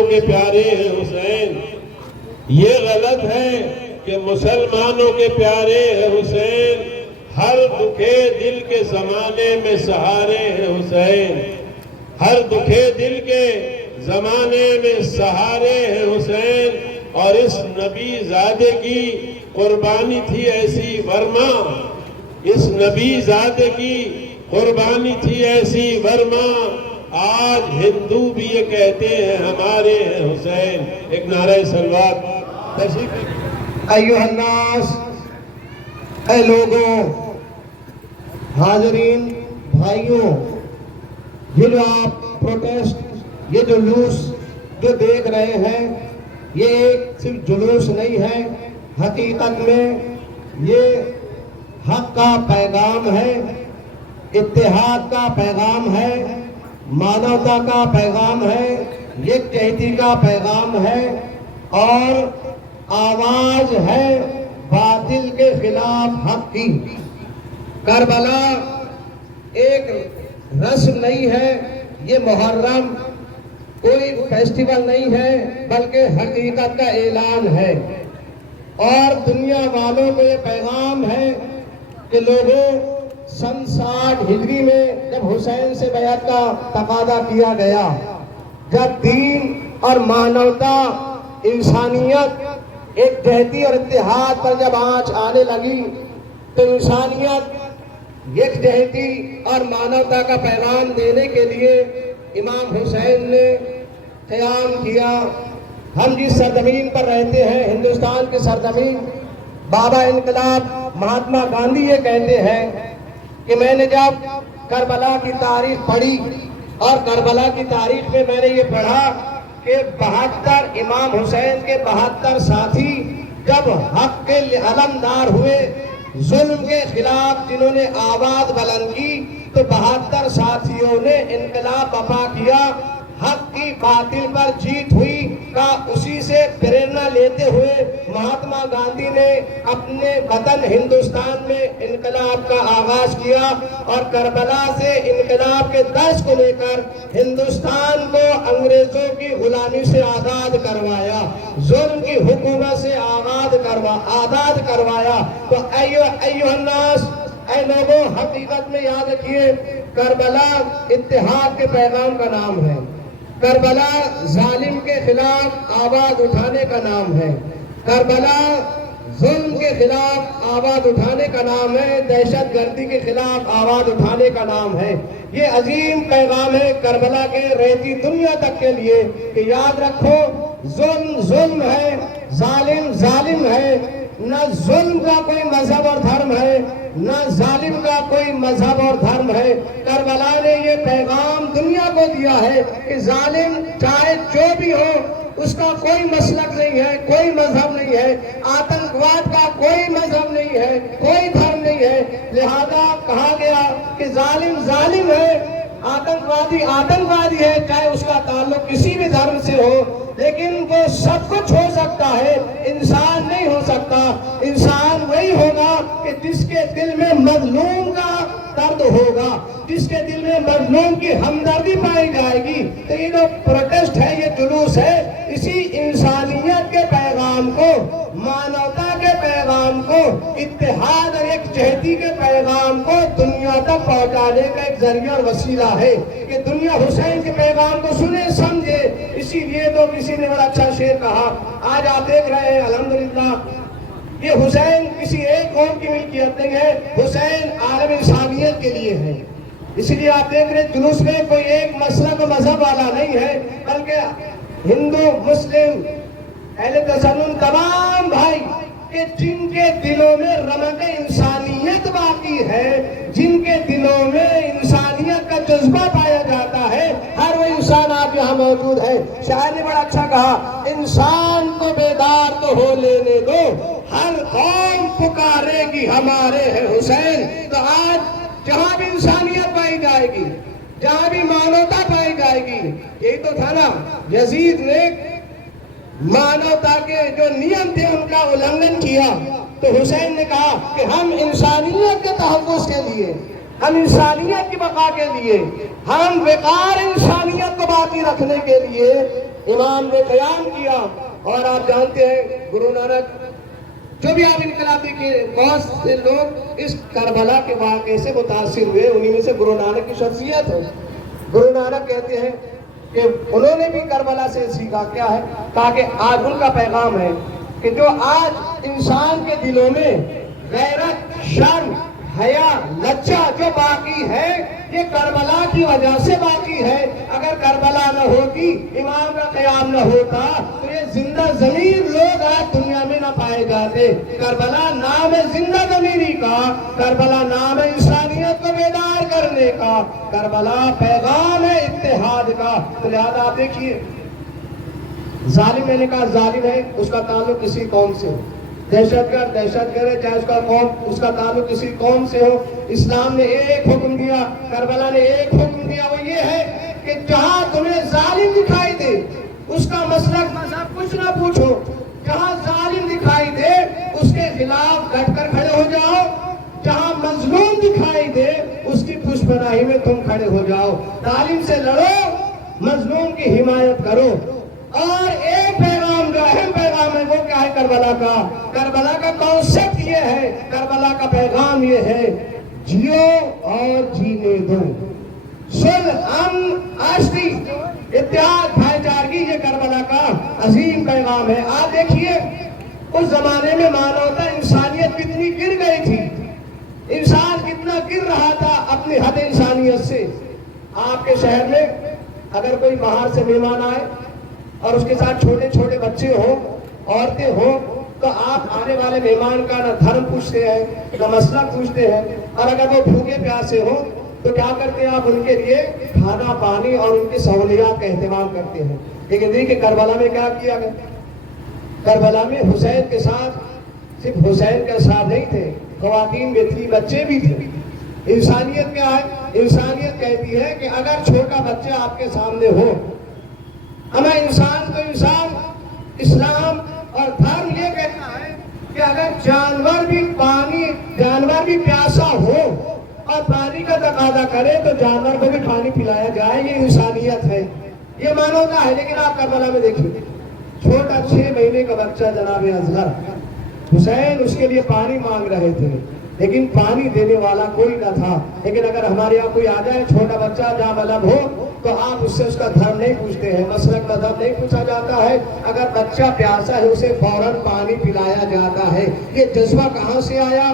مسلمانوں کے پیارے ہیں حسین، یہ غلط ہے کہ مسلمانوں کے پیارے ہیں حسین، ہر دکھے دل کے زمانے میں سہارے ہیں حسین، ہر دکھے دل کے زمانے میں سہارے ہیں حسین، اور اس نبی زادے کی قربانی تھی ایسی ورما، اس نبی زادے کی قربانی تھی ایسی ورما، آج ہندو بھی یہ کہتے ہیں ہمارے ہیں حسین۔ ایک نعرہ صلوات۔ ایھا الناس، اے لوگوں، حاضرین، بھائیوں، یہ جو آپ پروٹیسٹ، یہ جلوس جو دیکھ رہے ہیں، یہ ایک صرف جلوس نہیں ہے، حقیقت میں یہ حق کا پیغام ہے، اتحاد کا پیغام ہے، مانوتا کا پیغام ہے، یکجہتی کا پیغام ہے، اور آواز ہے باطل کے خلاف حق کی۔ کربلا ایک رسم نہیں ہے، یہ محرم کوئی فیسٹیول نہیں ہے، بلکہ حقیقت کا اعلان ہے، اور دنیا والوں کو یہ پیغام ہے کہ لوگوں، سن 60 ہجری میں جب حسین سے بیعت کا تقاضا کیا گیا، جب دین اور مانوتا، انسانیت ایک جہتی اور اتحاد پر جب آنچ آنے لگی، تو انسانیت یکجہتی اور مانوتا کا پیغام دینے کے لیے امام حسین نے قیام کیا۔ ہم جس سرزمین پر رہتے ہیں، ہندوستان کی سرزمین، بابا انقلاب مہاتما گاندھی یہ کہتے ہیں کہ میں نے جب کربلا کی تاریخ پڑھی، اور کربلا کی تاریخ میں میں نے یہ پڑھا کہ 72 امام حسین کے 72 ساتھی جب حق کے علمدار ہوئے، ظلم کے خلاف جنہوں نے آواز بلند کی، تو 72 ساتھیوں نے انقلاب برپا کیا، حق کی باطل پر جیت ہوئی کا اسی سے پریرنا لیتے ہوئے مہاتما گاندھی نے اپنے وطن ہندوستان میں انقلاب کا آغاز کیا، اور کربلا سے انقلاب کے درس کو لے کر ہندوستان کو انگریزوں کی غلامی سے آزاد کروایا، ظلم کی حکومت سے آزاد کروایا۔ تو ایھا الناس، اے لوگوں، حقیقت میں یاد رکھیے، کربلا اتحاد کے پیغام کا نام ہے، کربلا ظالم کے خلاف آواز اٹھانے کا نام ہے، کربلا ظلم کے خلاف آواز اٹھانے کا نام ہے، دہشت گردی کے خلاف آواز اٹھانے کا نام ہے۔ یہ عظیم پیغام ہے کربلا کے رہتی دنیا تک کے لیے کہ یاد رکھو، ظلم ظلم ہے، ظالم ظالم ہے، نہ ظلم کا کوئی مذہب اور دھرم ہے، نہ ظالم کا کوئی مذہب اور دھرم ہے۔ کربلا نے یہ پیغام دنیا کو دیا ہے کہ ظالم چاہے جو بھی ہو، اس کا کوئی مسلک نہیں ہے، کوئی مذہب نہیں ہے، آتنکواد کا کوئی مذہب نہیں ہے، کوئی دھرم نہیں ہے، لہذا کہا گیا کہ ظالم ظالم ہے، آتنکوادی آتنکوادی ہے، چاہے اس کا تعلق کسی بھی دھرم سے ہو، لیکن وہ سب کچھ ہو سکتا ہے، انسان نہیں ہو سکتا۔ انسان وہی ہوگا کہ جس کے دل میں مظلوم کا درد ہوگا، جس کے دل میں مظلوم کی ہمدردی پائی جائے گی۔ تو یہ جو پروٹیسٹ ہے، یہ جلوس ہے، اسی انسانیت کے پیغام کو، مانوتا کے پیغام کو، اتحاد اور یکجہتی کے پیغام کو دنیا تک پہنچانے کا ایک ذریعہ اور وسیلہ ہے کہ دنیا حسین کے پیغام کو سنے سمجھے۔ اسی لیے تو کسی نے بڑا اچھا شعر کہا، آج آپ دیکھ رہے ہیں الحمدللہ، یہ حسین کسی ایک قوم کی ملکیت نہیں ہے، حسین عالم انسانیت کے لیے ہے۔ اسی لیے آپ دیکھ رہے ہیں جلوس میں کوئی ایک مسلک و مذہب والا نہیں ہے، بلکہ ہندو، مسلم، اہل تسنن، تمام بھائی کہ جن کے دلوں میں رمق انسانیت باقی ہے، جن کے دلوں میں انسانیت کا جذبہ پایا جاتا ہے، ہر وہ انسان آپ یہاں موجود ہے۔ شاعر نے بڑا اچھا کہا، انسان کو بیدار تو ہو لینے دو، ہر قوم پکارے گی ہمارے ہیں حسین۔ تو آج جہاں بھی انسانیت پائی جائے گی، جہاں بھی مانوتا پائی جائے گی، یہی تو تھا نا، یزید نے مانوتا کے جو نیم تھے ان کا النگھن کیا، تو حسین نے کہا کہ ہم انسانیت کے تحفظ کے لیے، ہم انسانیت کی بقا کے لیے، ہم وقار انسانیت کو باقی رکھنے کے لیے امام نے قیام کیا. اور آپ جانتے ہیں گرو نانک جو بھی آپ انقلابی کے بہت سے لوگ اس کربلا کے واقعے سے متاثر ہوئے, انہی میں سے گرو نانک کی شخصیت ہے. گرو نانک کہتے ہیں کہ انہوں نے بھی کربلا سے سیکھا. کیا ہے؟ تاکہ آج ان کا پیغام ہے کہ جو آج انسان کے دلوں میں غیرت, شرم, حیا, لجا جو باقی ہے یہ کربلا کی وجہ سے باقی ہے. اگر کربلا نہ ہوتی, امام کا قیام نہ ہوتا تو یہ زندہ ضمیر لوگ آج دنیا میں نہ پائے جاتے. کربلا نام ہے زندہ ضمیری کا, کربلا نام ہے انسانیت کو بیدار کرنے کا, کربلا پیغام ہے اتحاد کا. تو لہذا آپ دیکھیے, ظالم, میں نے کہا ظالم ہے, اس کا تعلق کسی قوم سے ہو. دہشت گرد ہے, چاہے اس کا قوم, اس کا تعلق کسی قوم سے ہو. اسلام نے ایک حکم دیا, کربلا نے ایک حکم دیا, وہ یہ ہے کہ جہاں تمہیں ظالم دکھائی دے اس کا مسلک مذہب کچھ نہ پوچھو. جہاں ظالم دکھائی دے اس کے خلاف ڈٹ کر کھڑے ہو جاؤ. جہاں مظلوم دکھائی دے اس کی پشپناہی میں تم کھڑے ہو جاؤ. ظالم سے لڑو, مظلوم کی حمایت کرو. اور ایک پیغام جو اہم پیغام ہے وہ کیا ہے کربلا کا؟ کربلا کا کانسیپٹ یہ ہے, کربلا کا پیغام یہ ہے, جیو اور جینے دو, صلح, امن, آشتی, اتحاد, بھائی چارگی, یہ کربلا کا عظیم پیغام ہے. آپ دیکھیے اس زمانے میں مانوتا انسانیت کتنی گر گئی تھی, انسان کتنا گر رہا تھا اپنی حد انسانیت سے. آپ کے شہر میں اگر کوئی باہر سے مہمان آئے اور اس کے ساتھ چھوٹے چھوٹے بچے ہوں, عورتیں ہوں, تو آپ آنے والے مہمان کا نہ دھرم پوچھتے ہیں نہ مسلک پوچھتے ہیں. اور اگر وہ بھوکے پیاسے ہوں تو کیا کرتے ہیں, آپ ان کے لیے کھانا, پانی اور ان کی سہولیات کا اہتمام کرتے ہیں. لیکن دیکھیے کربلا میں کیا کیا گیا. کربلا میں حسین کے ساتھ صرف حسین کا ساتھ نہیں تھے, خواتین بھی تھی, بچے بھی تھے. انسانیت کیا ہے؟ انسانیت کہتی ہے کہ اگر چھوٹا بچہ آپ کے سامنے ہو, ہمیں انسان کو انسان, اسلام اور دھرم یہ کہتا ہے کہ اگر جانور بھی پیاسا ہو اور پانی کا تقاضا کرے تو جانور کو بھی پانی پلایا جائے. یہ انسانیت ہے, یہ مانوتا ہے. لیکن آپ کربلا میں دیکھیے, چھوٹا 6 مہینے کا بچہ جناب اصغر, حسین اس کے لیے پانی مانگ رہے تھے لیکن پانی دینے والا کوئی نہ تھا. لیکن اگر ہمارے یہاں کوئی آ جائے چھوٹا بچہ جہاں ملب ہو تو آپ اس سے اس کا دھرم نہیں پوچھتے ہیں, مسلک مذہب نہیں پوچھا جاتا ہے. اگر بچہ پیاسا ہے اسے فوراً پانی پلایا جاتا ہے. یہ جذبہ کہاں سے آیا,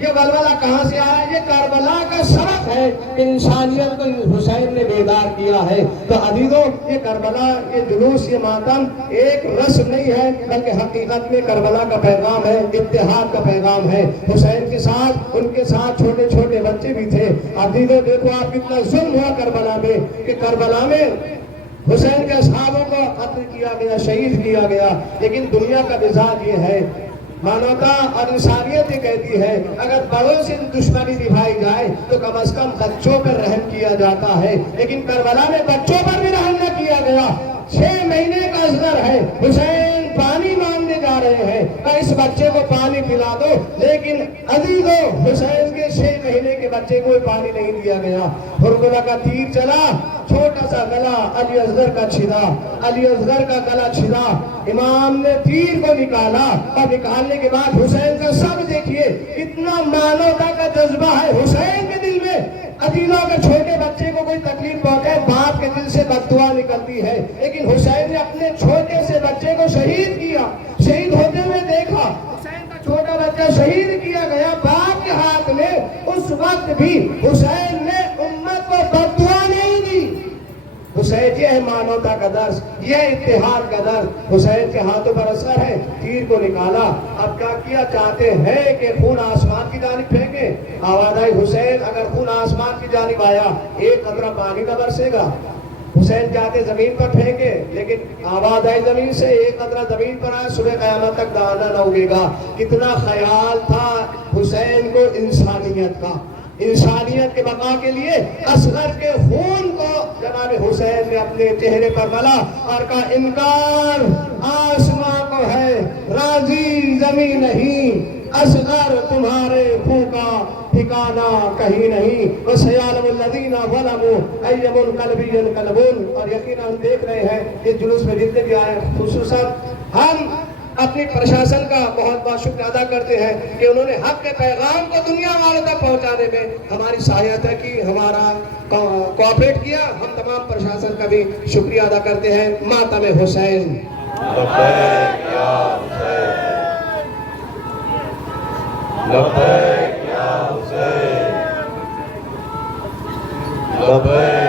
یہ ولولہ کہاں سے آیا؟ یہ کربلا کا سبق ہے کہ انسانیت کو حسین نے بیدار کیا ہے. تو عزیزوں, یہ کربلا, یہ جلوس, یہ ماتم ایک رسم نہیں ہے بلکہ حقیقت میں کربلا کا پیغام ہے, اتحاد کا پیغام ہے. حسین کے ساتھ ان کے ساتھ چھوٹے چھوٹے بچے بھی تھے. عزیزوں دیکھو آپ کتنا ظلم ہوا کربلا میں, کہ کربلا میں حسین کے اصحابوں کو قتل کیا گیا, شہید کیا گیا. لیکن دنیا کا مزاج یہ ہے, مانوتا اور انسانیت یہ کہتی ہے اگر بڑوں سے دشمنی نبھائی جائے تو کم از کم بچوں پر رحم کیا جاتا ہے. لیکن کربلا میں بچوں پر بھی رحم نہ کیا گیا. 6 مہینے کا اصغر ہے, حسین پانی مانگنے جا رہے ہیں کہ اس بچے کو پانی پلا دو. لیکن عزیزو, حسین کے 6 مہینے کے بچے کو پانی نہیں دیا گیا. ہرملہ کا تیر چلا, چھوٹا سا گلا, علی اصغر کا چھلا, علی اصغر کا گلا چھلا. امام نے تیر کو نکالا اور نکالنے کے بعد حسین کا سب دیکھیے کتنا مانوتا کا جذبہ ہے حسین کے دل میں. عزیزوں, اگر چھوٹے بچے کو کوئی تکلیف پہنچے باپ کے دل سے بد دعا نکلتی ہے, لیکن حسین نے اپنے چھوٹے سے بچے کو شہید کیا, شہید ہوتے ہوئے دیکھا. حسین کا چھوٹا بچہ شہید کیا گیا باپ کے ہاتھ میں. اس وقت بھی حسین نے امت کو بد دعا نہیں دی. حسین, یہ ہے مانوتا کا درس, یہ اتحاد کا درس. حسین کے ہاتھوں پر اثر ہے, تیر کو نکالا. اب کیا کیا چاہتے ہیں کہ خون آسمان کی جانب پھینکے. آواز آئی, حسین اگر خون آسمان کی جانب آیا ایک قطرہ پانی کا برسے گا. حسین چاہتے زمین پر پھینکے, لیکن آواز آئی زمین سے, ایک قطرہ زمین پر آیا, صبح قیامت تک دانا نہ اگے گا. کتنا خیال تھا حسین کو انسانیت کا, انسانیت کے بقا کے لیے. اصغر کے خون کو جناب حسین نے اپنے چہرے پر ملا اور کہا انکار آسمان کو ہے, راضی زمین نہیں. اصغر تمہارے خون کا ٹھکانہ کہیں نہیں. وَسَيَعْلَمُ الَّذِينَ الذین ظلموا ای منقلب ینقلبون. اور یقیناً ہم دیکھ رہے ہیں کہ جلوس میں جتنے بھی آئے خصوصاً ہم اپنی پرشاسن کا بہت بہت شکر ادا کرتے ہیں کہ انہوں نے حق کے پیغام کو دنیا والوں تک پہنچانے میں ہماری سہایتا کی, ہمارا کوآپریٹ کیا. ہم تمام پرشاسن کا بھی شکریہ ادا کرتے ہیں. ماتم حسین. لبیک یا حسین, لبیک یا حسین, لبیک